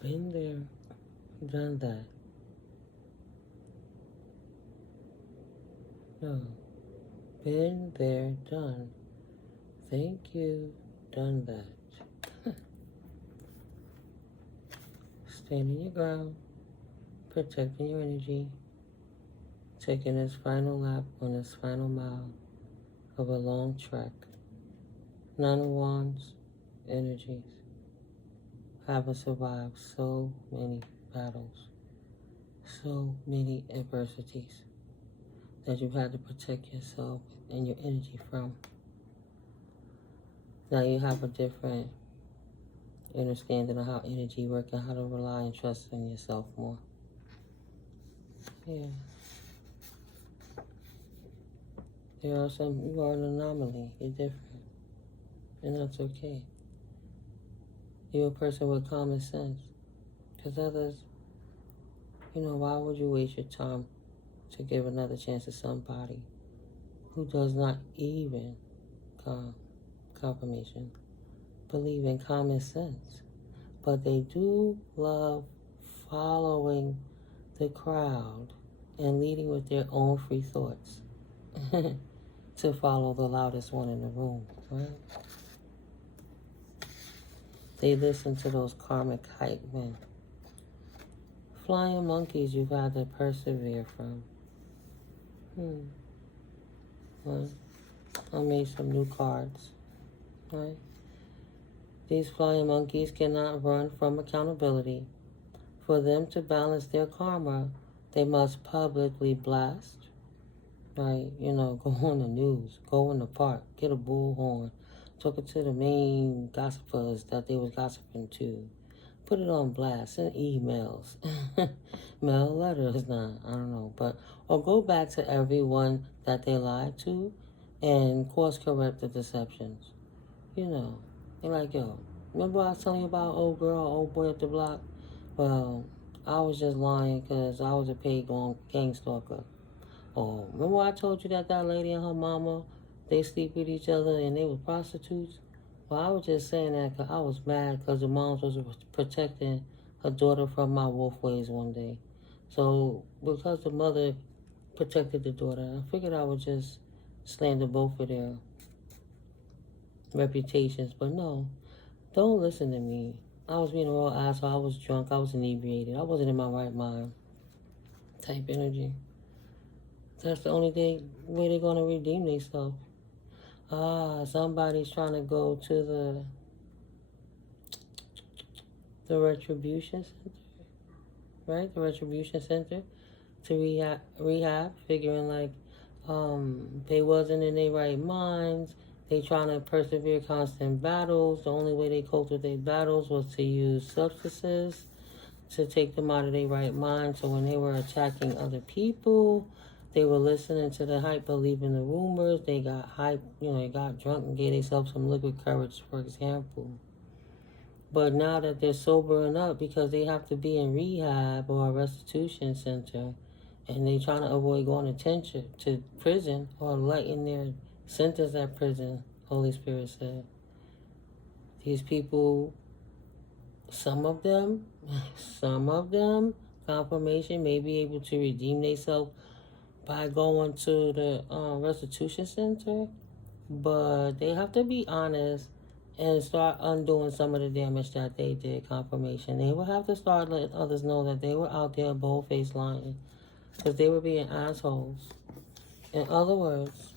Been there, done that. No. Been there, done. Thank you, done that. Standing your ground, protecting your energy, taking this final lap on this final mile of a long trek. Nine of Wands energies. Having survived so many battles, so many adversities that you've had to protect yourself and your energy from. Now you have a different understanding of how energy works and how to rely and trust in yourself more. Yeah. There are some, you are an anomaly. You're different. And that's okay. You're a person with common sense. Because others, why would you waste your time to give another chance to somebody who does not even, confirmation, believe in common sense? But they do love following the crowd and leading with their own free thoughts to follow the loudest one in the room, right? They listen to those karmic hype men. Flying monkeys you've had to persevere from. Right. I made some new cards. Right. These flying monkeys cannot run from accountability. For them to balance their karma, they must publicly blast. Right. Go on the news, go in the park, get a bullhorn, talking to the main gossipers that they was gossiping to. Put it on blast, send emails, mail letters, I don't know, or go back to everyone that they lied to and course correct the deceptions. They're like, yo, remember I was telling you about old girl, old boy up the block? Well, I was just lying because I was a paid gang stalker. Or remember I told you that lady and her mama, they sleep with each other and they were prostitutes? Well, I was just saying that because I was mad because the mom was protecting her daughter from my wolf ways one day. So because the mother protected the daughter, I figured I would just slander both of their reputations. But no, don't listen to me. I was being a real asshole. I was drunk. I was inebriated. I wasn't in my right mind. Type energy. That's the only way they're going to redeem themselves. Somebody's trying to go to the Retribution Center, right? The Retribution Center to rehab, figuring like they wasn't in their right minds. They trying to persevere constant battles. The only way they coped with their battles was to use substances to take them out of their right mind. So when they were attacking other people, they were listening to the hype, believing the rumors. They got hype, they got drunk and gave themselves some liquid courage, for example. But now that they're sobering up because they have to be in rehab or a restitution center, and they're trying to avoid going to prison or lighting their sentence at prison, Holy Spirit said. These people, some of them, confirmation, may be able to redeem themselves by going to the restitution center, but they have to be honest and start undoing some of the damage that they did. Confirmation. They will have to start letting others know that they were out there bold-faced lying because they were being assholes. In other words,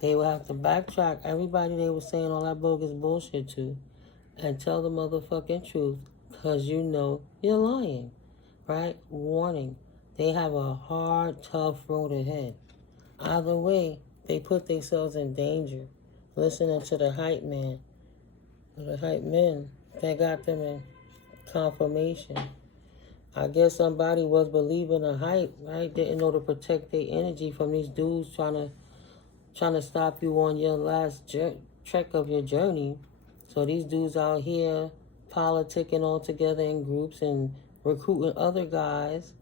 they will have to backtrack everybody they were saying all that bogus bullshit to and tell the motherfucking truth because you're lying, right? Warning. They have a hard, tough road ahead. Either way, they put themselves in danger. Listening to the hype men that got them in confirmation. I guess somebody was believing the hype, right? Didn't know to protect their energy from these dudes trying to stop you on your last trek of your journey. So these dudes out here politicking all together in groups and recruiting other guys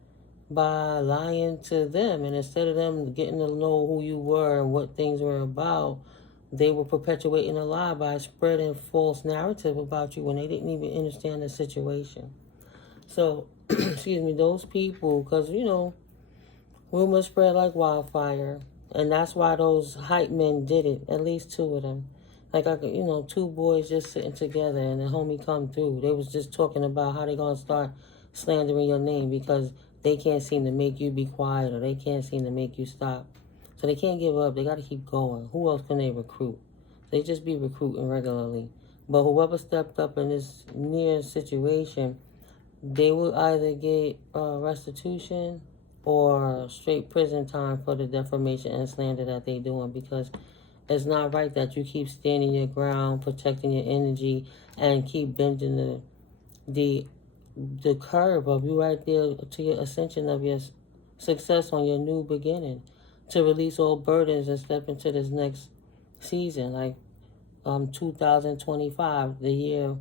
by lying to them. And instead of them getting to know who you were and what things were about, they were perpetuating a lie by spreading false narrative about you when they didn't even understand the situation. So, excuse me, those people, because, rumors spread like wildfire. And that's why those hype men did it, at least two of them. Like, two boys just sitting together and the homie come through. They was just talking about how they going to start slandering your name because they can't seem to make you be quiet or they can't seem to make you stop. So they can't give up. They got to keep going. Who else can they recruit? They just be recruiting regularly. But whoever stepped up in this near situation, they will either get restitution or straight prison time for the defamation and slander that they doing, because it's not right that you keep standing your ground, protecting your energy, and keep bending the curve of you right there to your ascension of your success on your new beginning, to release all burdens and step into this next season, like 2025, the year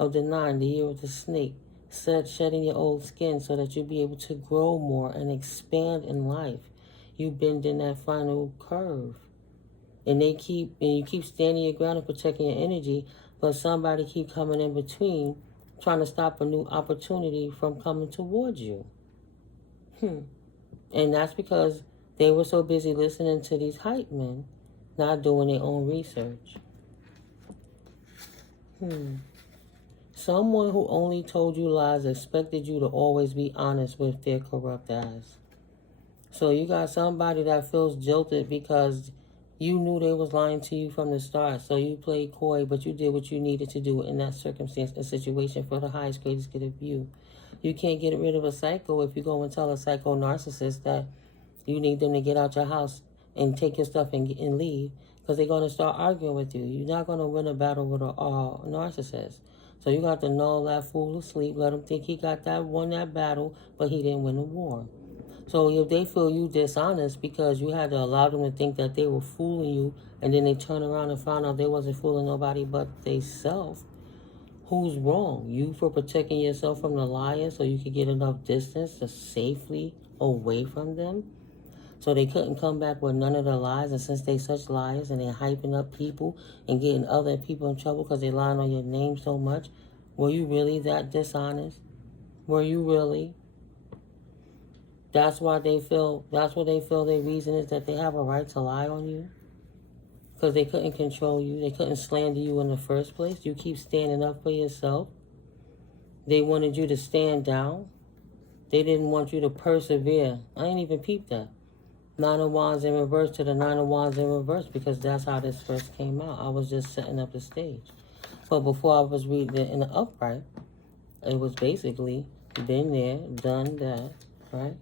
of the 9, the year of the snake. Shedding your old skin so that you'll be able to grow more and expand in life. You bend in that final curve. And you keep standing your ground and protecting your energy, but somebody keep coming in between, trying to stop a new opportunity from coming towards you. And that's because they were so busy listening to these hype men, not doing their own research. Someone who only told you lies expected you to always be honest with their corrupt ass. So you got somebody that feels jilted because you knew they was lying to you from the start. So you played coy, but you did what you needed to do in that circumstance and situation for the highest, greatest good of you. You can't get rid of a psycho if you go and tell a psycho narcissist that you need them to get out your house and take your stuff and leave, because they're going to start arguing with you. You're not going to win a battle with a narcissist. So you got to null that fool asleep, let him think he won that battle, but he didn't win the war. So if they feel you dishonest because you had to allow them to think that they were fooling you, and then they turn around and found out they wasn't fooling nobody but they self, who's wrong? You for protecting yourself from the liar so you could get enough distance to safely away from them? So they couldn't come back with none of the lies, and since they such liars and they're hyping up people and getting other people in trouble because they're lying on your name so much, were you really that dishonest? Were you really? That's what they feel their reason is, that they have a right to lie on you? Because they couldn't control you. They couldn't slander you in the first place. You keep standing up for yourself. They wanted you to stand down. They didn't want you to persevere. I ain't even peeped that. 9 of Wands in reverse to the 9 of Wands in reverse, because that's how this first came out. I was just setting up the stage. But before I was reading it in the upright, it was basically been there, done that, right?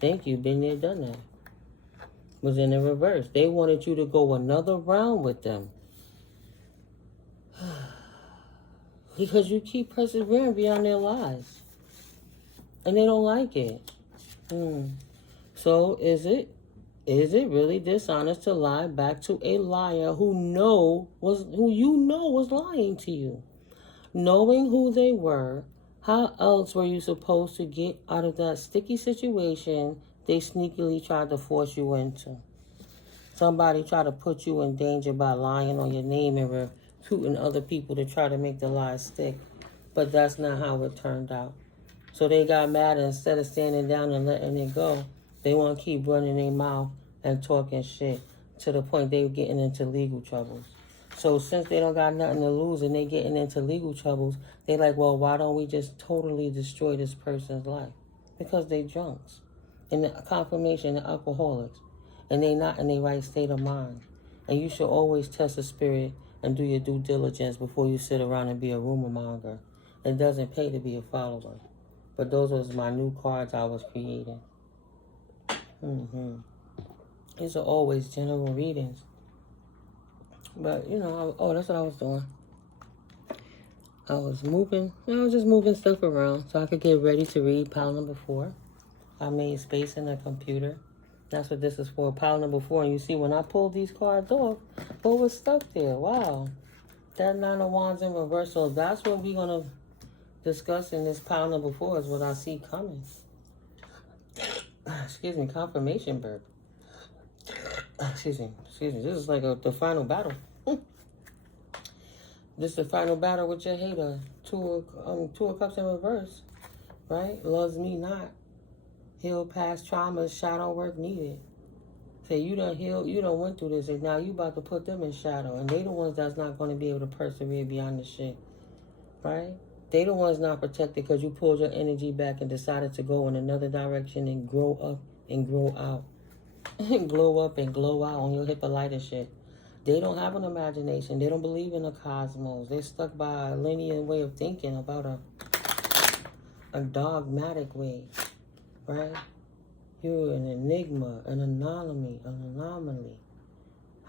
Thank you, been there, done that. Was in the reverse. They wanted you to go another round with them. Because you keep persevering beyond their lies. And they don't like it. So is it really dishonest to lie back to a liar who you know was lying to you? Knowing who they were, how else were you supposed to get out of that sticky situation they sneakily tried to force you into? Somebody tried to put you in danger by lying on your name and recruiting other people to try to make the lie stick. But that's not how it turned out. So they got mad, and instead of standing down and letting it go, they want to keep running their mouth and talking shit to the point they were getting into legal troubles. So since they don't got nothing to lose and they getting into legal troubles, they like, well, why don't we just totally destroy this person's life? Because they drunks. And the confirmation, the alcoholics. And they not in their right state of mind. And you should always test the spirit and do your due diligence before you sit around and be a rumor monger. It doesn't pay to be a follower. But those was my new cards I was creating. These are always general readings. But, that's what I was doing. I was just moving stuff around so I could get ready to read pile number 4. I made space in the computer. That's what this is for, pile number 4. And you see, when I pulled these cards off, what was stuck there? Wow. That 9 of Wands in reverse. So that's what we're going to discuss in this pile number 4 is what I see coming. Excuse me, confirmation burp. Excuse me. This is like the final battle. This is the final battle with your hater. Two of Cups in reverse, right? Loves me not. Heal past traumas, shadow work needed. Say you done healed, you done went through this, and now you about to put them in shadow, and they the ones that's not going to be able to persevere beyond the shit, right? They the ones not protected because you pulled your energy back and decided to go in another direction and grow up and grow out. Glow up and glow out on your Hippolyta shit. They don't have an imagination. They don't believe in the cosmos. They're stuck by a linear way of thinking about a dogmatic way, right? You're an enigma, an anomaly.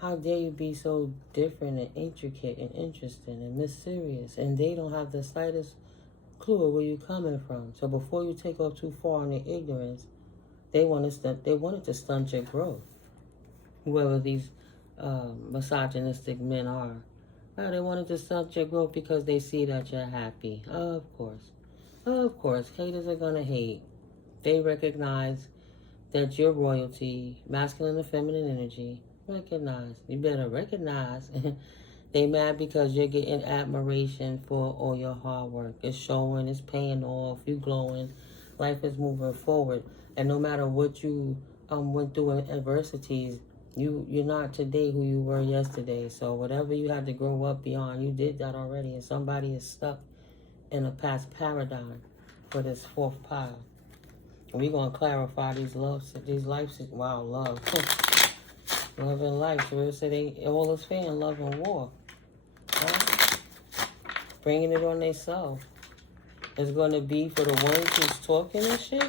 How dare you be so different and intricate and interesting and mysterious? And they don't have the slightest clue of where you're coming from. So before you take off too far in their ignorance, they wanted to stunt your growth. Whoever these misogynistic men are. They wanted to stunt your growth because they see that you're happy. Of course, haters are gonna hate. They recognize that you're royalty, masculine and feminine energy. Recognize. You better recognize. They mad because you're getting admiration for all your hard work. It's showing, it's paying off, you glowing. Life is moving forward. And no matter what you went through in adversities, you're not today who you were yesterday. So whatever you had to grow up beyond, you did that already. And somebody is stuck in a past paradigm for this fourth pile. We're going to clarify these lives. Wow, love. Love and life. So we'll say they all is fair in love and war. Right? Bringing it on themselves. It's going to be for the ones who's talking this shit.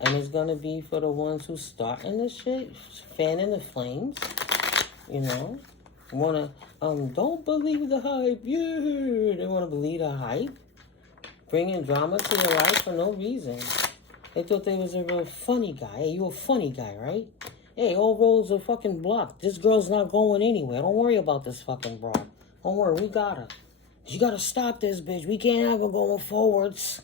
And it's going to be for the ones who's starting this shit. Fanning the flames. You know. Want to, don't believe the hype. Yeah. They want to believe the hype. Bringing drama to your life for no reason. They thought they was a real funny guy. Hey, you a funny guy, right? Hey, all roads are fucking blocked. This girl's not going anywhere. Don't worry about this fucking broad. Don't worry, we got her. You gotta stop this bitch. We can't have her going forwards.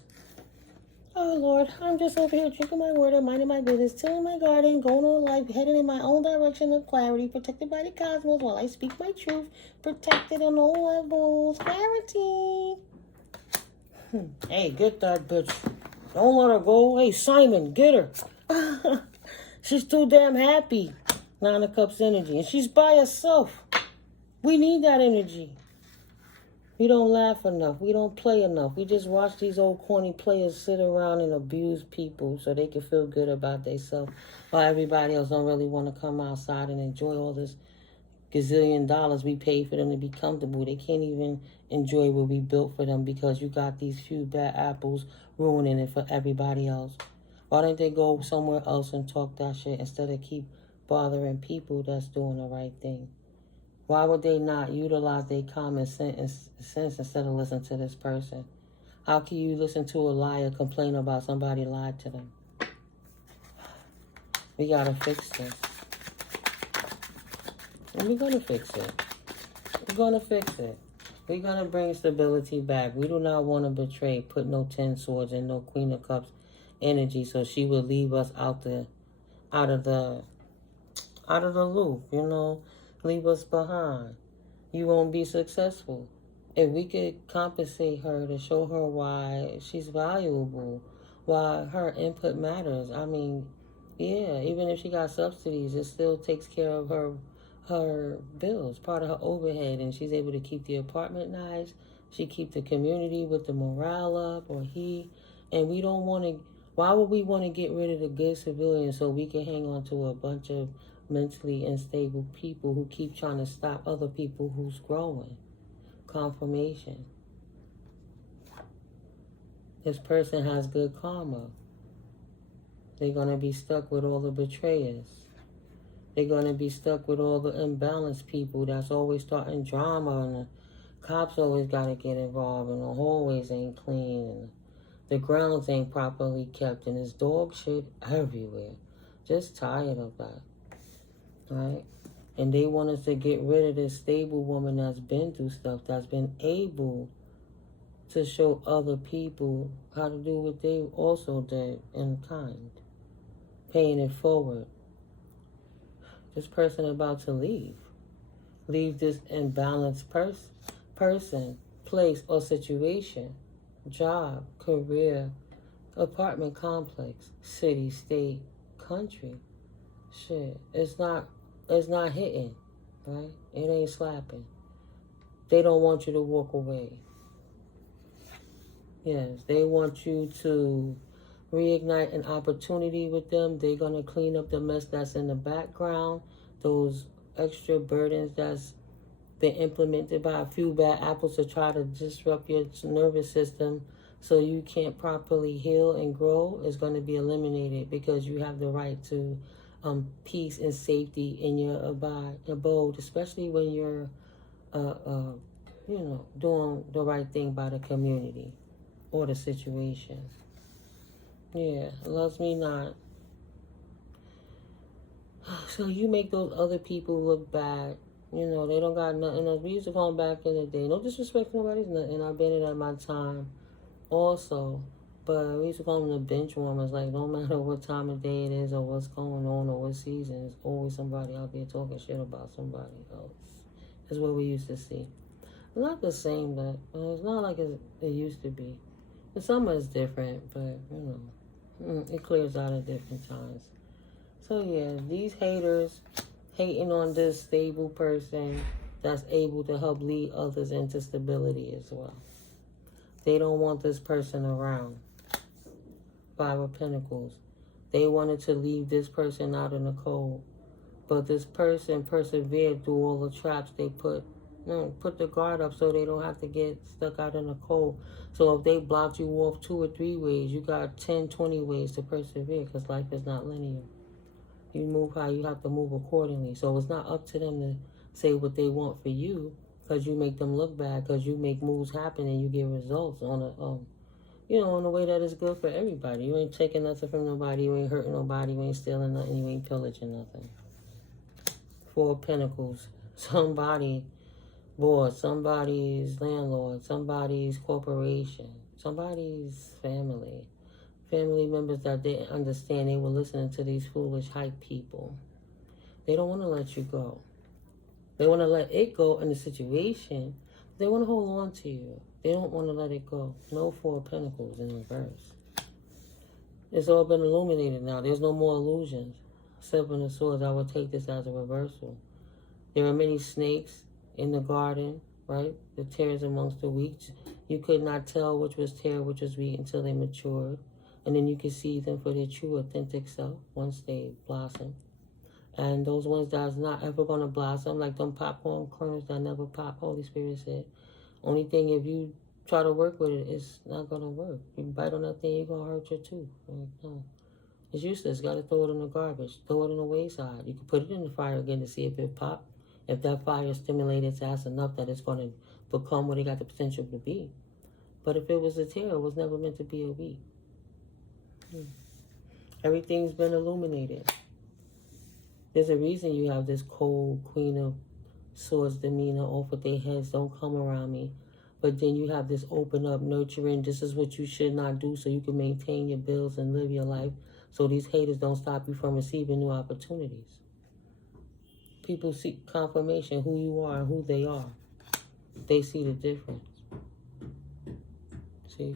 Oh, Lord, I'm just over here drinking my water, minding my business, tilling my garden, going on life, heading in my own direction of clarity, protected by the cosmos while I speak my truth, protected on all levels. Clarity. Hey, get that bitch. Don't let her go. Hey, Simon, get her. She's too damn happy. Nine of Cups energy. And she's by herself. We need that energy. We don't laugh enough. We don't play enough. We just watch these old corny players sit around and abuse people so they can feel good about themselves while everybody else don't really want to come outside and enjoy all this gazillion dollars we pay for them to be comfortable. They can't even enjoy what we built for them because you got these few bad apples ruining it for everybody else. Why don't they go somewhere else and talk that shit instead of keep bothering people that's doing the right thing? Why would they not utilize their common sense instead of listening to this person? How can you listen to a liar complain about somebody lied to them? We gotta fix this. And we're gonna fix it. We're gonna fix it. We're gonna bring stability back. We do not want to betray, put no 10 swords and no Queen of Cups energy, so she will leave us out of the loop, you know, leave us behind. You won't be successful. If we could compensate her to show her why she's valuable, why her input matters. I mean, yeah, even if she got subsidies, it still takes care of her bills, part of her overhead, and she's able to keep the apartment nice. She keep the community with the morale up, or he, and we don't want to. Why would we want to get rid of the good civilians so we can hang on to a bunch of mentally unstable people who keep trying to stop other people who's growing? Confirmation. This person has good karma. They're going to be stuck with all the betrayers. They're going to be stuck with all the imbalanced people that's always starting drama, and the cops always got to get involved, and the hallways ain't clean, and the grounds ain't properly kept, and there's dog shit everywhere. Just tired of that, right? And they want us to get rid of this stable woman that's been through stuff, that's been able to show other people how to do what they also did in kind, paying it forward. This person about to leave. Leave this imbalanced person, place, or situation. Job, career, apartment complex, city, state, country. Shit. It's not hitting, right? It ain't slapping. They don't want you to walk away. Yes, they want you to reignite an opportunity with them. They're going to clean up the mess that's in the background, those extra burdens that's been implemented by a few bad apples to try to disrupt your nervous system so you can't properly heal and grow is going to be eliminated, because you have the right to peace and safety in your abode, especially when you're doing the right thing by the community or the situation. Yeah, loves me not. So you make those other people look bad. They don't got nothing else. We used to call them back in the day. No disrespect to nobody's nothing. I've been in at my time also. But we used to call them the bench warmers. Like, no matter what time of day it is or what's going on or what season, there's always somebody out there talking shit about somebody else. That's what we used to see. It's not the same, but it's not like it used to be. The summer is different, but, it clears out at different times. So, yeah, these haters hating on this stable person that's able to help lead others into stability as well. They don't want this person around. Five of Pentacles. They wanted to leave this person out in the cold. But this person persevered through all the traps they put the guard up so they don't have to get stuck out in the cold. So if they blocked you off 2 or 3 ways, you got 10, 20 ways to persevere, because life is not linear. You move how you have to move accordingly. So it's not up to them to say what they want for you, because you make them look bad, because you make moves happen and you get results on in a way that is good for everybody. You ain't taking nothing from nobody. You ain't hurting nobody. You ain't stealing nothing. You ain't pillaging nothing. 4 of Pentacles. Somebody boss, somebody's landlord, somebody's corporation, somebody's family members that they understand. They were listening to these foolish hype people. They don't want to let you go. They want to let it go in the situation. They want to hold on to you. They don't want to let it go. No 4 of Pentacles in reverse. It's all been illuminated now. There's no more illusions. 7 of Swords, I will take this as a reversal. There are many snakes in the garden, right? The tares amongst the wheat. You could not tell which was tare, which was wheat until they matured. And then you can see them for their true, authentic self once they blossom. And those ones that's not ever going to blossom, like them popcorn kernels that never pop, Holy Spirit said, only thing, if you try to work with it, it's not going to work. You bite on that thing, you're going to hurt your tooth. Like, no. It's useless. Got to throw it in the garbage. Throw it in the wayside. You can put it in the fire again to see if it pops. If that fire is stimulated fast enough that it's going to become what it got the potential to be. But if it was a tear, it was never meant to be a wheat. Everything's been illuminated. There's a reason you have this cold Queen of Swords demeanor off with their heads. Don't come around me. But then you have this open up, nurturing. This is what you should not do so you can maintain your bills and live your life. So these haters don't stop you from receiving new opportunities. People seek confirmation who you are and who they are. They see the difference. See?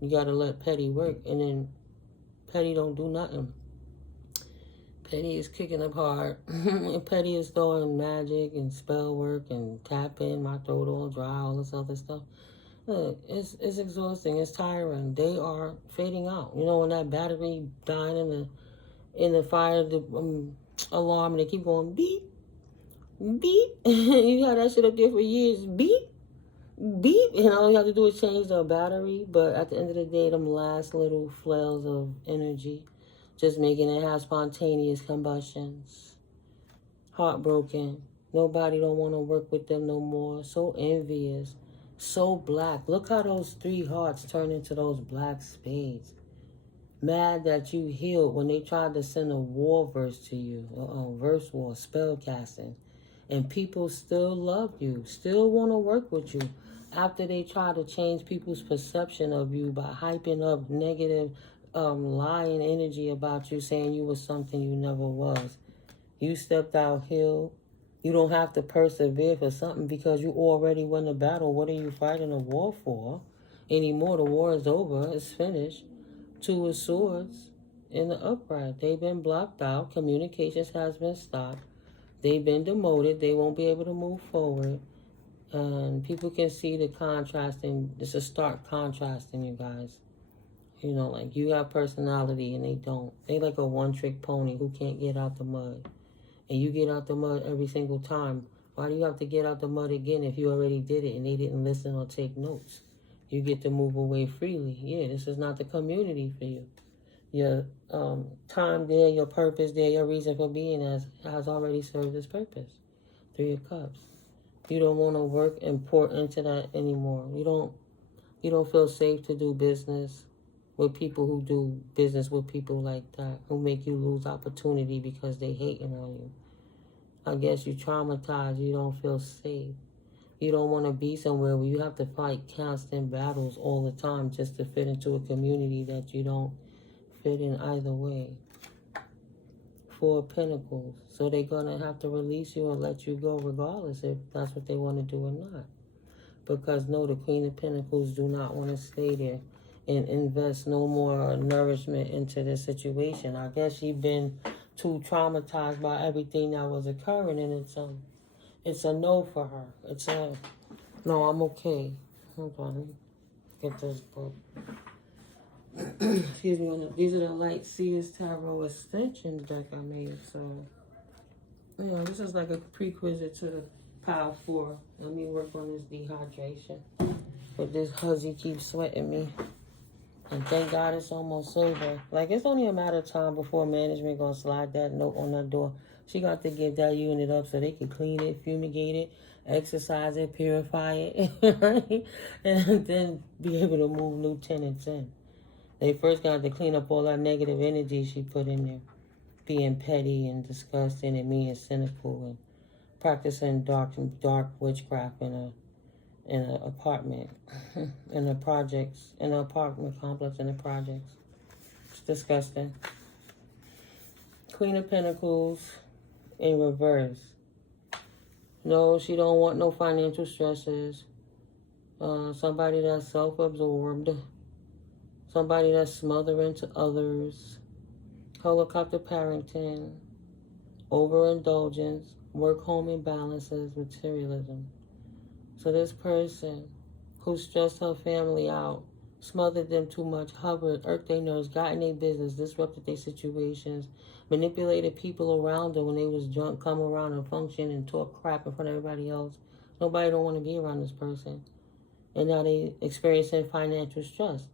You got to let petty work, and then petty don't do nothing. Petty is kicking up hard. And petty is throwing magic and spell work and tapping, my throat all dry, all this other stuff. Look, it's exhausting. It's tiring. They are fading out. You know, when that battery dying in the fire alarm, and they keep going beep, beep. You had that shit up there for years. Beep, beep. And all you have to do is change the battery. But at the end of the day, them last little flails of energy, just making it have spontaneous combustions. Heartbroken. Nobody don't want to work with them no more. So envious. So black. Look how those 3 hearts turn into those black spades. Mad that you healed when they tried to send a war verse to you. Verse war, spell casting. And people still love you. Still want to work with you. After they try to change people's perception of you by hyping up negative lying energy about you, saying you was something you never was. You stepped out healed. You don't have to persevere for something because you already won the battle. What are you fighting a war for anymore? The war is over. It's finished. Two of Swords in the upright. They've been blocked out. Communications has been stopped. They've been demoted. They won't be able to move forward. And people can see the contrasting. It's a stark contrasting, you guys. You know, like you have personality and they don't. They like a one-trick pony who can't get out the mud. And you get out the mud every single time. Why do you have to get out the mud again if you already did it and they didn't listen or take notes? You get to move away freely. Yeah, this is not the community for you. Your time there, your purpose there, your reason for being has already served its purpose. Three of Cups. You don't want to work and pour into that anymore. You don't feel safe to do business with people who do business with people like that, who make you lose opportunity because they hating on you. I guess you traumatized. You don't feel safe. You don't want to be somewhere where you have to fight constant battles all the time just to fit into a community that you don't fit in either way. Four of Pentacles. So they're going to have to release you and let you go regardless if that's what they want to do or not. Because no, the Queen of Pentacles do not want to stay there and invest no more nourishment into this situation. I guess she's been too traumatized by everything that was occurring, and it's a no for her. It's a no, I'm okay. Hold on, let me get this book. Excuse me. These are the Light Seers Tarot extension deck I made. So, yeah, this is like a prerequisite to the Pile 4. Let me work on this dehydration. But this huzzy keeps sweating me. And thank God it's almost over. Like, it's only a matter of time before management gonna slide that note on that door. She got to get that unit up so they can clean it, fumigate it, exercise it, purify it, right? And then be able to move new tenants in. They first got to clean up all that negative energy she put in there. Being petty and disgusting and mean and cynical and practicing dark witchcraft in an apartment, in the projects, in an apartment complex, in the projects. It's disgusting. Queen of Pentacles in reverse. No, she don't want no financial stresses. Somebody that's self-absorbed. Somebody that's smothering to others. Helicopter parenting. Overindulgence. Work-home imbalances. Materialism. So this person who stressed her family out, smothered them too much, hovered, irked their nerves, got in their business, disrupted their situations, manipulated people around them when they was drunk, come around and function and talk crap in front of everybody else. Nobody don't want to be around this person. And now they experiencing financial stress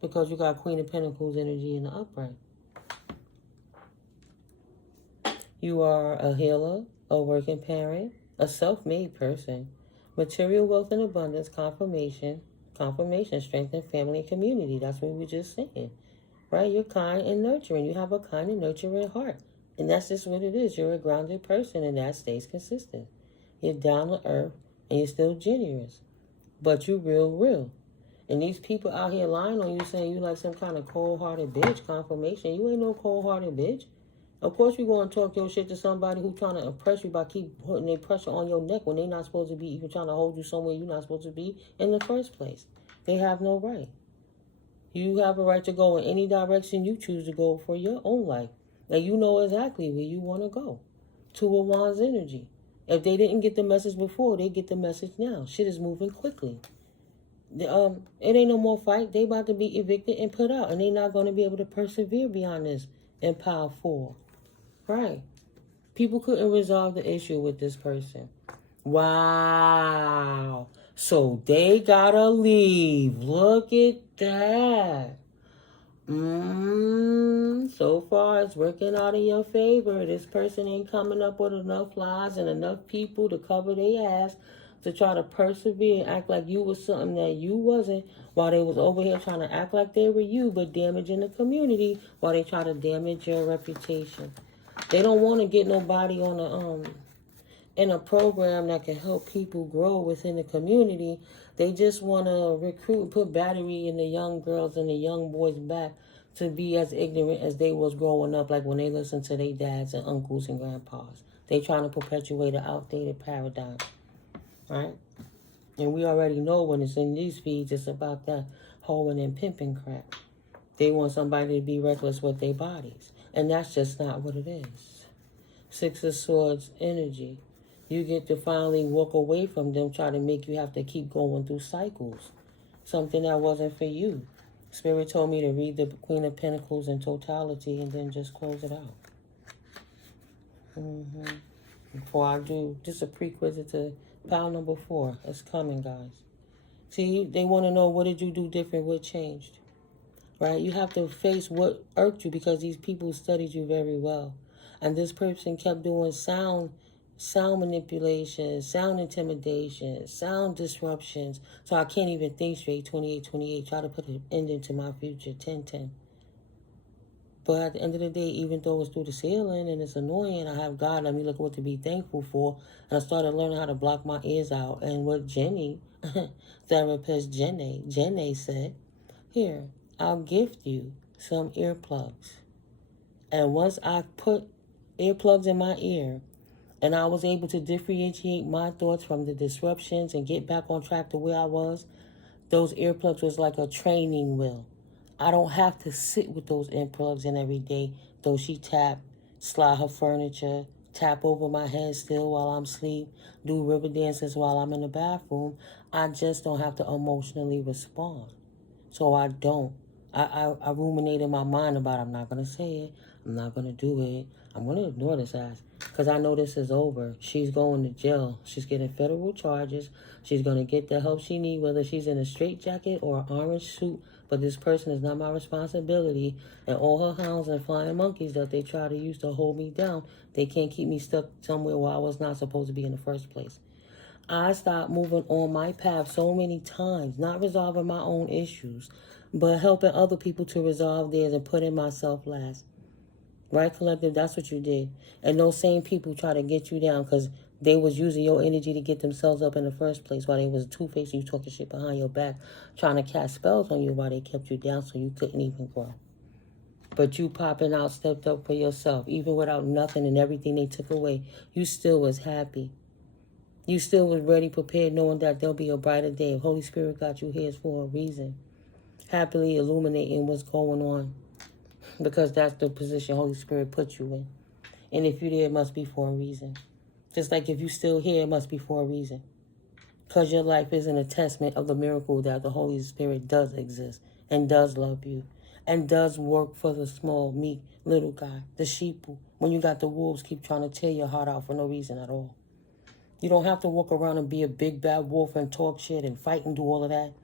because you got Queen of Pentacles energy in the upright. You are a healer, a working parent, a self-made person. Material wealth and abundance, confirmation, strength in family and community. That's what we were just saying, right? You're kind and nurturing. You have a kind and nurturing heart. And that's just what it is. You're a grounded person, and that stays consistent. You're down to earth, and you're still generous. But you're real. And these people out here lying on you saying you like some kind of cold-hearted bitch, confirmation. You ain't no cold-hearted bitch. Of course you're going to talk your shit to somebody who's trying to impress you by keep putting their pressure on your neck when they're not supposed to be even trying to hold you somewhere you're not supposed to be in the first place. They have no right. You have a right to go in any direction you choose to go for your own life. Now you know exactly where you want to go. Two of Wands energy. If they didn't get the message before, they get the message now. Shit is moving quickly. It ain't no more fight. They about to be evicted and put out. And they not going to be able to persevere beyond this in Pile 4. Right. People couldn't resolve the issue with this person. Wow. So they gotta leave. Look at that. So far it's working out in your favor. This person ain't coming up with enough lies and enough people to cover their ass to try to persevere and act like you was something that you wasn't, while they was over here trying to act like they were you, but damaging the community while they try to damage your reputation. They don't want to get nobody on in a program that can help people grow within the community. They just want to recruit and put battery in the young girls and the young boys' back to be as ignorant as they was growing up, like when they listened to their dads and uncles and grandpas. They trying to perpetuate an outdated paradigm, right? And we already know when it's in these feeds, it's about that hoeing and pimping crap. They want somebody to be reckless with their bodies. And that's just not what it is. Six of Swords energy. You get to finally walk away from them, try to make you have to keep going through cycles. Something that wasn't for you. Spirit told me to read the Queen of Pentacles in totality and then just close it out. Before I do, just a prerequisite to pile number 4. It's coming, guys. See, they want to know, what did you do different? What changed? Right? You have to face what irked you, because these people studied you very well. And this person kept doing sound manipulation, sound intimidation, sound disruptions. So I can't even think straight. 28. Try to put an ending to my future. 10. But at the end of the day, even though it's through the ceiling and it's annoying, I have God. Let me look what to be thankful for. And I started learning how to block my ears out. And what Jenny, therapist Jenny said, here, I'll gift you some earplugs. And once I put earplugs in my ear, and I was able to differentiate my thoughts from the disruptions and get back on track to where I was, those earplugs was like a training wheel. I don't have to sit with those earplugs in every day, though she tap, slide her furniture, tap over my head still while I'm asleep, do river dances while I'm in the bathroom. I just don't have to emotionally respond. So I don't. I ruminate in my mind about, I'm not going to say it. I'm not going to do it. I'm going to ignore this ass because I know this is over. She's going to jail. She's getting federal charges. She's going to get the help she needs, whether she's in a straitjacket or an orange suit. But this person is not my responsibility. And all her hounds and flying monkeys that they try to use to hold me down, they can't keep me stuck somewhere where I was not supposed to be in the first place. I stopped moving on my path so many times, not resolving my own issues, but helping other people to resolve theirs and putting myself last. Right, collective? That's what you did. And those same people try to get you down because they was using your energy to get themselves up in the first place, while they was two-faced, you talking shit behind your back, trying to cast spells on you while they kept you down so you couldn't even grow. But you popping out, stepped up for yourself, even without nothing and everything they took away. You still was happy. You still was ready, prepared, knowing that there'll be a brighter day. If Holy Spirit got you here for a reason. Happily illuminating what's going on. Because that's the position Holy Spirit put you in. And if you're there, it must be for a reason. Just like if you're still here, it must be for a reason. Because your life is an attestament of the miracle that the Holy Spirit does exist and does love you and does work for the small, meek, little guy, the sheeple. When you got the wolves keep trying to tear your heart out for no reason at all. You don't have to walk around and be a big bad wolf and talk shit and fight and do all of that.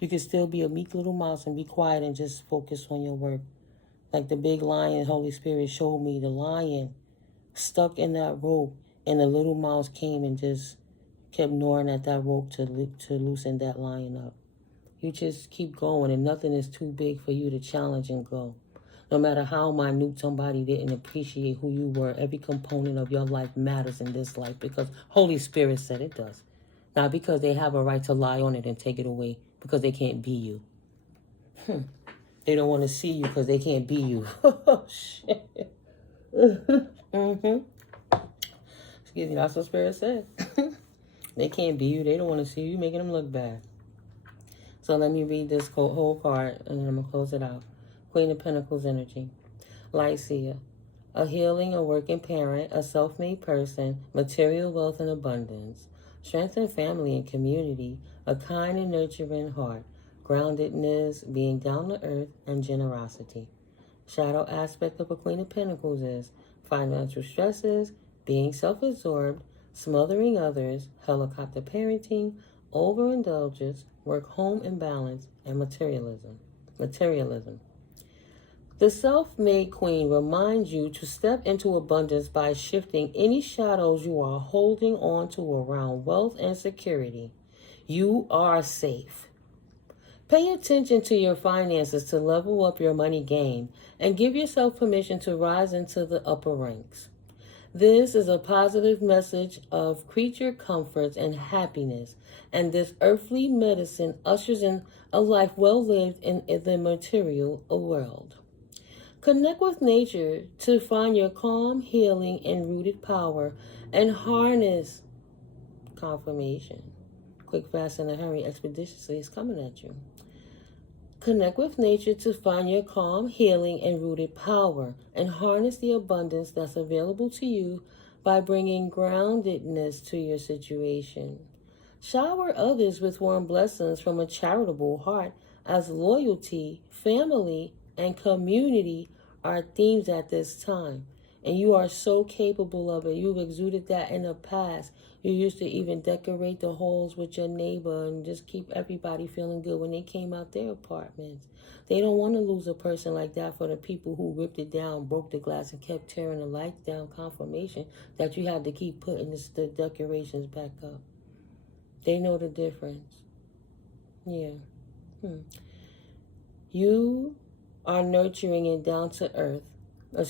You can still be a meek little mouse and be quiet and just focus on your work. Like the big lion, Holy Spirit showed me the lion stuck in that rope, and the little mouse came and just kept gnawing at that rope to loosen that lion up. You just keep going, and nothing is too big for you to challenge and go. No matter how minute somebody didn't appreciate who you were, every component of your life matters in this life because Holy Spirit said it does. Not because they have a right to lie on it and take it away because they can't be you. They don't want to see you because they can't be you. Oh, shit. Excuse me, that's what Spirit said. They can't be you. They don't want to see you, making them look bad. So let me read this whole card, and then I'm going to close it out. Queen of Pentacles energy. Light seer. A healing, a working parent, a self-made person, material wealth and abundance. Strength in family and community, a kind and nurturing heart. Groundedness, being down to earth, and generosity. Shadow aspect of a Queen of Pentacles is financial stresses, being self-absorbed, smothering others, helicopter parenting, overindulgence, work-home imbalance, and materialism. The self-made queen reminds you to step into abundance by shifting any shadows you are holding on to around wealth and security. You are safe. Pay attention to your finances to level up your money game and give yourself permission to rise into the upper ranks. This is a positive message of creature comforts and happiness, and this earthly medicine ushers in a life well lived in the material world. Connect with nature to find your calm, healing, and rooted power and harness confirmation. Quick, fast, in a hurry, expeditiously is coming at you. Connect with nature to find your calm, healing, and rooted power and harness the abundance that's available to you by bringing groundedness to your situation. Shower others with warm blessings from a charitable heart as loyalty, family, and community are themes at this time. And you are so capable of it. You've exuded that in the past. You used to even decorate the halls with your neighbor and just keep everybody feeling good when they came out their apartments. They don't want to lose a person like that for the people who ripped it down, broke the glass, and kept tearing the lights down. Confirmation that you had to keep putting the decorations back up. They know the difference. Yeah. You are nurturing and down to earth.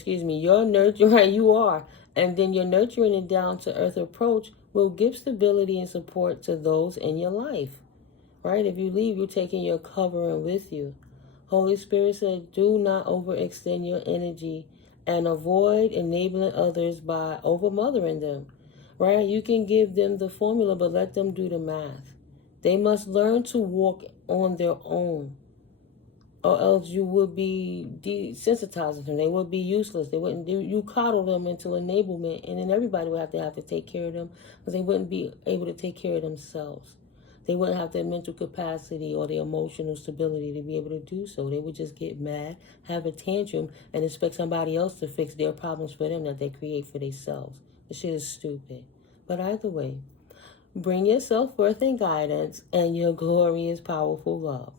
You're nurturing, you are. And then your nurturing and down to earth approach will give stability and support to those in your life. Right? If you leave, you're taking your covering with you. Holy Spirit said, do not overextend your energy and avoid enabling others by overmothering them. Right? You can give them the formula, but let them do the math. They must learn to walk on their own, or else you would be desensitizing them. They would be useless. They wouldn't do. You coddle them into enablement, and then everybody would have to take care of them because they wouldn't be able to take care of themselves. They wouldn't have the mental capacity or the emotional stability to be able to do so. They would just get mad, have a tantrum, and expect somebody else to fix their problems for them that they create for themselves. The shit is stupid. But either way, bring your self-worth and guidance and your glorious, powerful love.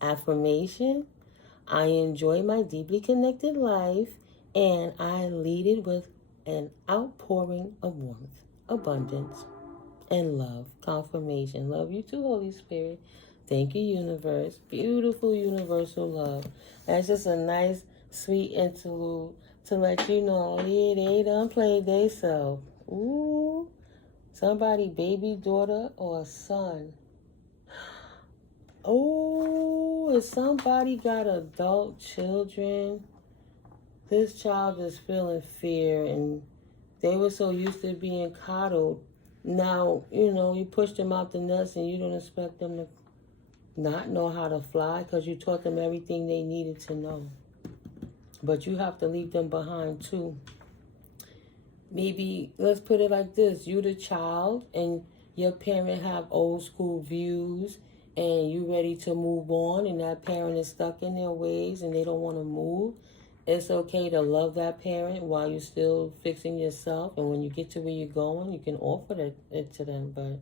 Affirmation: I enjoy my deeply connected life and I lead it with an outpouring of warmth, abundance, and love. Confirmation: love you too, Holy Spirit. Thank you, universe. Beautiful universal love. That's just a nice, sweet interlude to let you know, yeah, they done played they self. Ooh, somebody, baby daughter or son. Oh, if somebody got adult children, this child is feeling fear, and they were so used to being coddled. Now, you push them out the nest and you don't expect them to not know how to fly because you taught them everything they needed to know. But you have to leave them behind too. Maybe, let's put it like this. You the child and your parent have old school views and you ready to move on, and that parent is stuck in their ways and they don't want to move. It's okay to love that parent while you're still fixing yourself. And when you get to where you're going, you can offer it to them. But,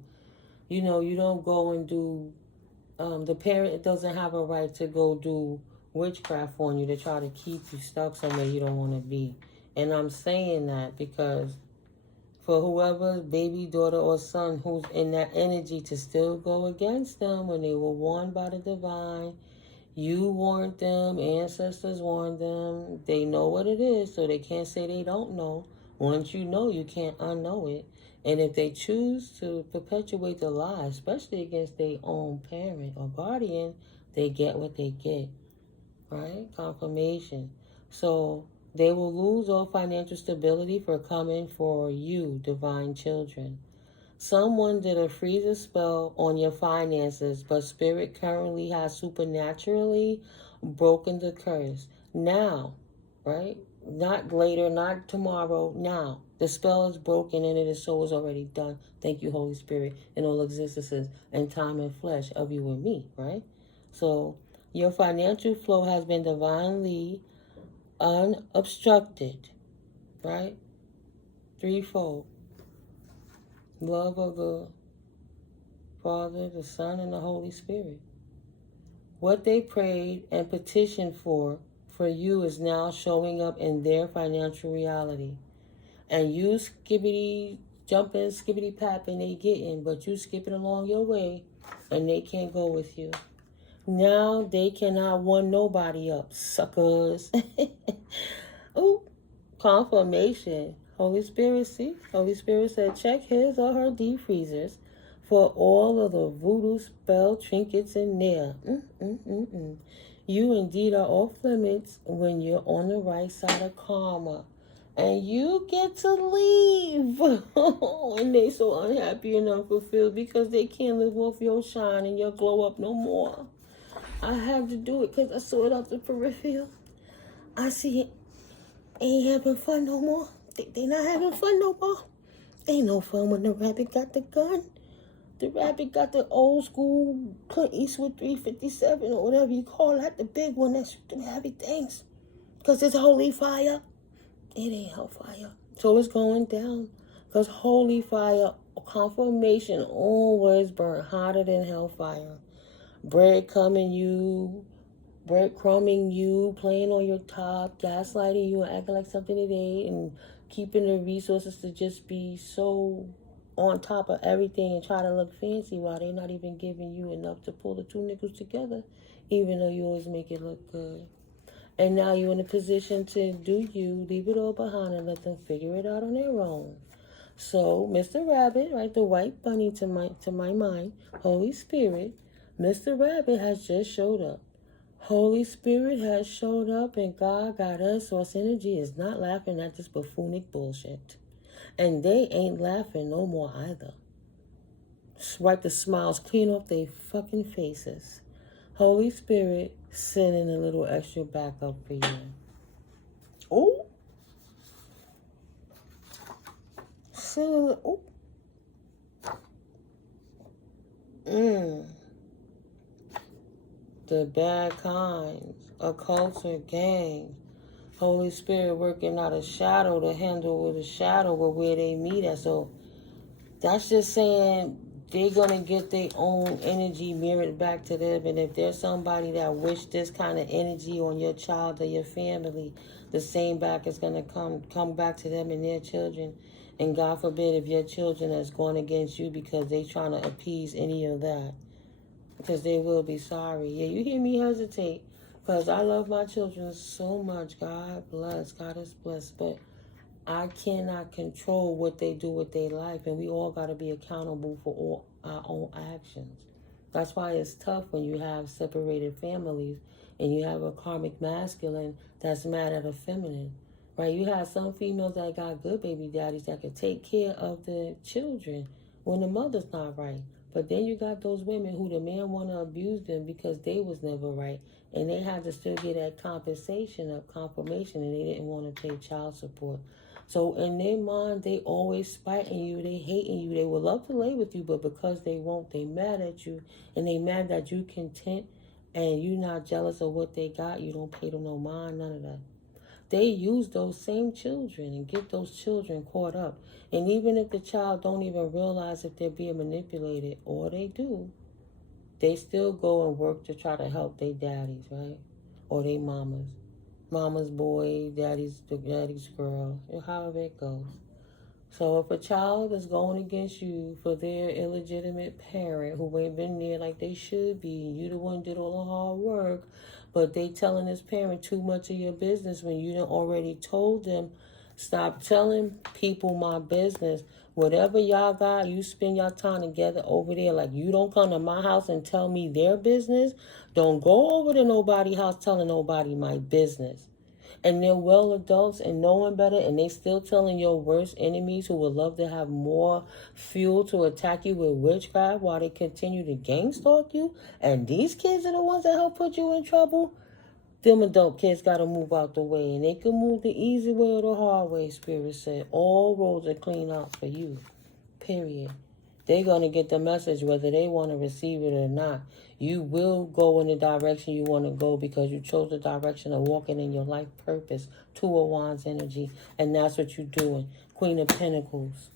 you don't go and do, the parent doesn't have a right to go do witchcraft on you to try to keep you stuck somewhere you don't want to be. And I'm saying that because for whoever's baby daughter or son who's in that energy to still go against them when they were warned by the divine, you warned them, ancestors warned them, they know what it is, so they can't say they don't know. Once you know, you can't unknow it. And if they choose to perpetuate the lie, especially against their own parent or guardian, they get what they get, right? Confirmation. So they will lose all financial stability for coming for you, divine children. Someone did a freezer spell on your finances, but Spirit currently has supernaturally broken the curse. Now, right? Not later, not tomorrow, now. The spell is broken and it is so is already done. Thank you, Holy Spirit, in all existences and time and flesh of you and me, right? So your financial flow has been divinely unobstructed, right? Threefold. Love of the Father, the Son, and the Holy Spirit. What they prayed and petitioned for you is now showing up in their financial reality. And you skibbity jumping, skibbity papping, they getting, but you skipping along your way and they can't go with you. Now they cannot one nobody up, suckers. Ooh, confirmation. Holy Spirit, see? Holy Spirit said, check his or her deep freezers for all of the voodoo spell trinkets in there. You indeed are off limits when you're on the right side of karma. And you get to leave. And they so unhappy and unfulfilled because they can't live off your shine and your glow up no more. I had to do it because I saw it out the peripheral. I see it ain't having fun no more. They not having fun no more. Ain't no fun when the rabbit got the gun. The rabbit got the old school Clint Eastwood 357 or whatever you call that, the big one that shoot them heavy things. Because it's holy fire. It ain't hellfire. So it's going down. Because holy fire, confirmation, always burn hotter than hellfire. Breadcrumbing you, playing on your top, gaslighting you, and acting like something it ain't, and keeping the resources to just be so on top of everything and try to look fancy while they're not even giving you enough to pull the two nickels together, even though you always make it look good. And now you're in a position to do you, leave it all behind and let them figure it out on their own. So, Mr. Rabbit, right, the white bunny to my mind, Holy Spirit, Mr. Rabbit has just showed up. Holy Spirit has showed up and God got us. Source Energy is not laughing at this buffoonic bullshit. And they ain't laughing no more either. Wipe the smiles clean off their fucking faces. Holy Spirit, sending a little extra backup for you. Oh. Sending, oh. The bad kinds, occultic gangs. Holy Spirit working out a shadow to handle with a shadow where they meet at. So that's just saying they're going to get their own energy mirrored back to them. And if there's somebody that wish this kind of energy on your child or your family, the same back is going to come back to them and their children. And God forbid if your children is going against you because they trying to appease any of that. Because they will be sorry. Yeah, you hear me hesitate. Because I love my children so much. God bless. God is blessed. But I cannot control what they do with their life. And we all got to be accountable for all our own actions. That's why it's tough when you have separated families and you have a karmic masculine that's mad at a feminine. Right? You have some females that got good baby daddies that can take care of the children when the mother's not right. But then you got those women who the man want to abuse them because they was never right. And they had to still get that compensation of confirmation and they didn't want to pay child support. So in their mind, they always spiting you. They hating you. They would love to lay with you, but because they won't, they mad at you. And they mad that you content and you not jealous of what they got. You don't pay them no mind, none of that. They use those same children and get those children caught up. And even if the child don't even realize if they're being manipulated, or they do, they still go and work to try to help their daddies, right? Or their mamas. Mama's boy, daddy's girl, or however it goes. So if a child is going against you for their illegitimate parent who ain't been there like they should be, and you the one did all the hard work, but they telling this parent too much of your business when you done already told them, stop telling people my business. Whatever y'all got, you spend your time together over there. Like you don't come to my house and tell me their business. Don't go over to nobody's house telling nobody my business. And they're well adults and knowing better, and they still telling your worst enemies who would love to have more fuel to attack you with witchcraft while they continue to gang stalk you. And these kids are the ones that help put you in trouble. Them adult kids got to move out the way, and they can move the easy way or the hard way, Spirit said. All roads are clean out for you, period. They're going to get the message whether they want to receive it or not. You will go in the direction you want to go because you chose the direction of walking in your life purpose. Two of Wands energy. And that's what you're doing. Queen of Pentacles.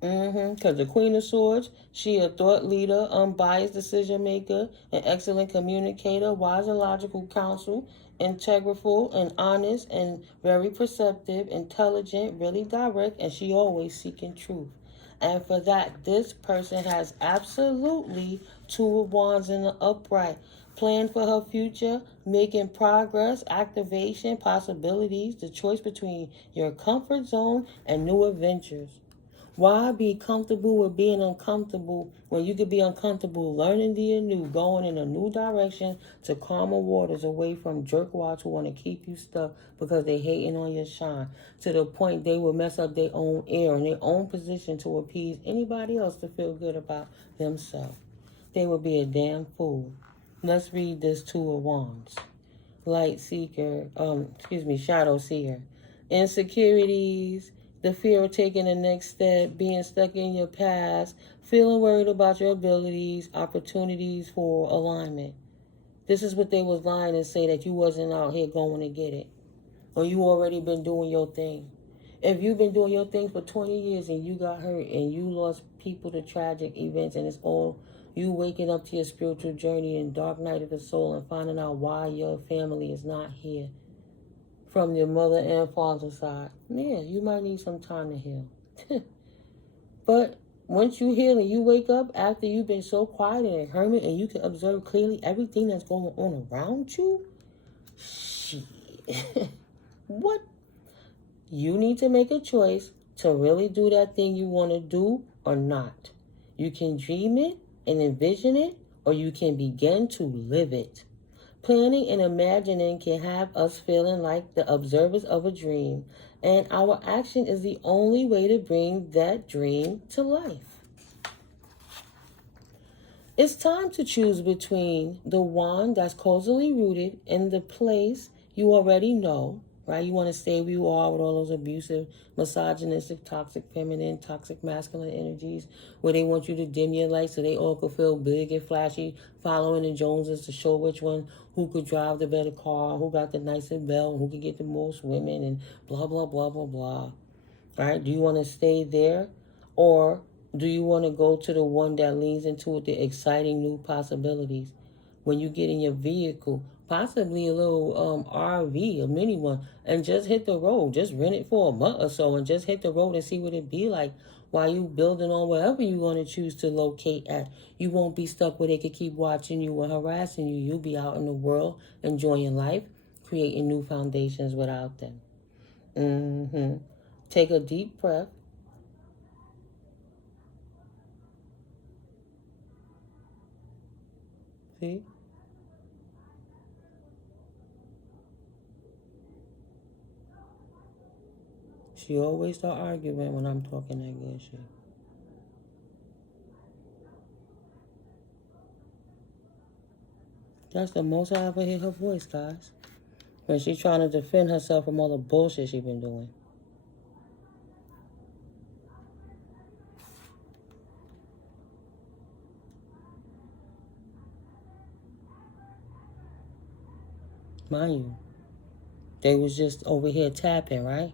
Because the Queen of Swords, she a thought leader, unbiased decision maker, an excellent communicator, wise and logical counsel, integral and honest and very perceptive, intelligent, really direct, and she always seeking truth. And for that, this person has absolutely Two of Wands in the upright. Plan for her future, making progress, activation, possibilities, the choice between your comfort zone and new adventures. Why be comfortable with being uncomfortable when you could be uncomfortable learning the new, going in a new direction to calmer waters away from jerkwads who want to keep you stuck because they hating on your shine to the point they will mess up their own air and their own position to appease anybody else to feel good about themselves. They would be a damn fool. Let's read this Two of Wands. Light seeker, shadow seer. Insecurities, the fear of taking the next step, being stuck in your past, feeling worried about your abilities, opportunities for alignment. This is what they was lying and say that you wasn't out here going to get it. Or you already been doing your thing. If you've been doing your thing for 20 years and you got hurt and you lost people to tragic events and it's all you waking up to your spiritual journey and dark night of the soul and finding out why your family is not here from your mother and father's side, yeah, you might need some time to heal. But once you heal and you wake up after you've been so quiet and a hermit and you can observe clearly everything that's going on around you, shit. What? You need to make a choice to really do that thing you want to do or not. You can dream it and envision it, or you can begin to live it. Planning and imagining can have us feeling like the observers of a dream, and our action is the only way to bring that dream to life. It's time to choose between the wand that's cozily rooted in the place you already know, right? You want to stay where you are with all those abusive, misogynistic, toxic feminine, toxic masculine energies where they want you to dim your light so they all could feel big and flashy, following the Joneses to show which one, who could drive the better car, who got the nicer belt, who could get the most women, and blah, blah, blah, blah, blah. Right? Do you want to stay there? Or do you want to go to the one that leans into the exciting new possibilities? When you get in your vehicle, possibly a little RV, a mini one, and just hit the road. Just rent it for a month or so and just hit the road and see what it be like while you building on wherever you want to choose to locate at. You won't be stuck where they could keep watching you and harassing you. You'll be out in the world enjoying life, creating new foundations without them. Take a deep breath. See? She always start arguing when I'm talking that good shit. That's the most I ever hear her voice, guys. When she's trying to defend herself from all the bullshit she's been doing. Mind you, they was just over here tapping, right?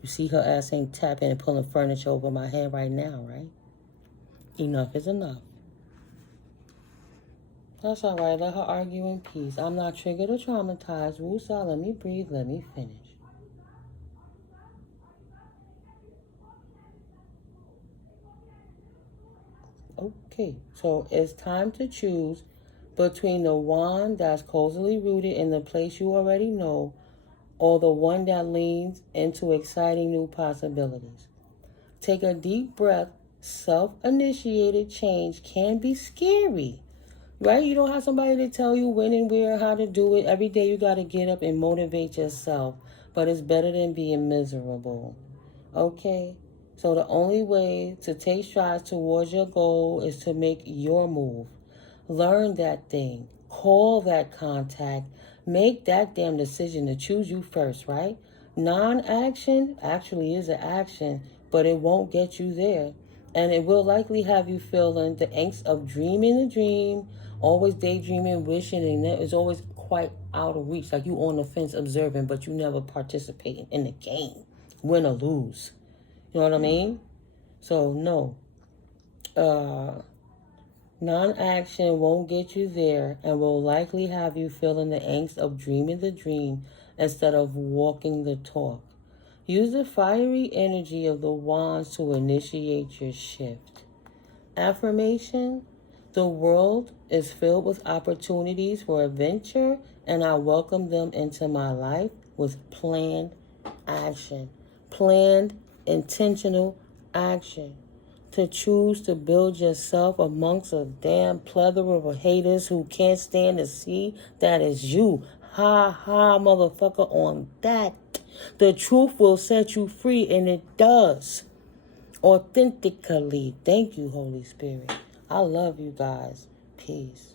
You see her ass ain't tapping and pulling furniture over my head right now, right? Enough is enough. That's all right. Let her argue in peace. I'm not triggered or traumatized. Woosah, let me breathe. Let me finish. Okay, so it's time to choose between the one that's cozily rooted in the place you already know or the one that leans into exciting new possibilities. Take a deep breath. Self-initiated change can be scary, right? You don't have somebody to tell you when and where, how to do it. Every day you got to get up and motivate yourself, but it's better than being miserable, okay? So the only way to take strides towards your goal is to make your move. Learn that thing. Call that contact. Make that damn decision to choose you first, right? Non-action actually is an action, but it won't get you there. And it will likely have you feeling the angst of dreaming the dream, always daydreaming, wishing, and it's always quite out of reach. Like you on the fence observing, but you never participating in the game. Win or lose. You know what I mean? So, no. Non-action won't get you there and will likely have you feeling the angst of dreaming the dream instead of walking the talk. Use the fiery energy of the wands to initiate your shift. Affirmation: the world is filled with opportunities for adventure, and I welcome them into my life with planned action. Planned, intentional action to choose to build yourself amongst a damn plethora of haters who can't stand to see that is you. Ha ha, motherfucker, on that. The truth will set you free, and it does. Authentically. Thank you, Holy Spirit. I love you guys. Peace.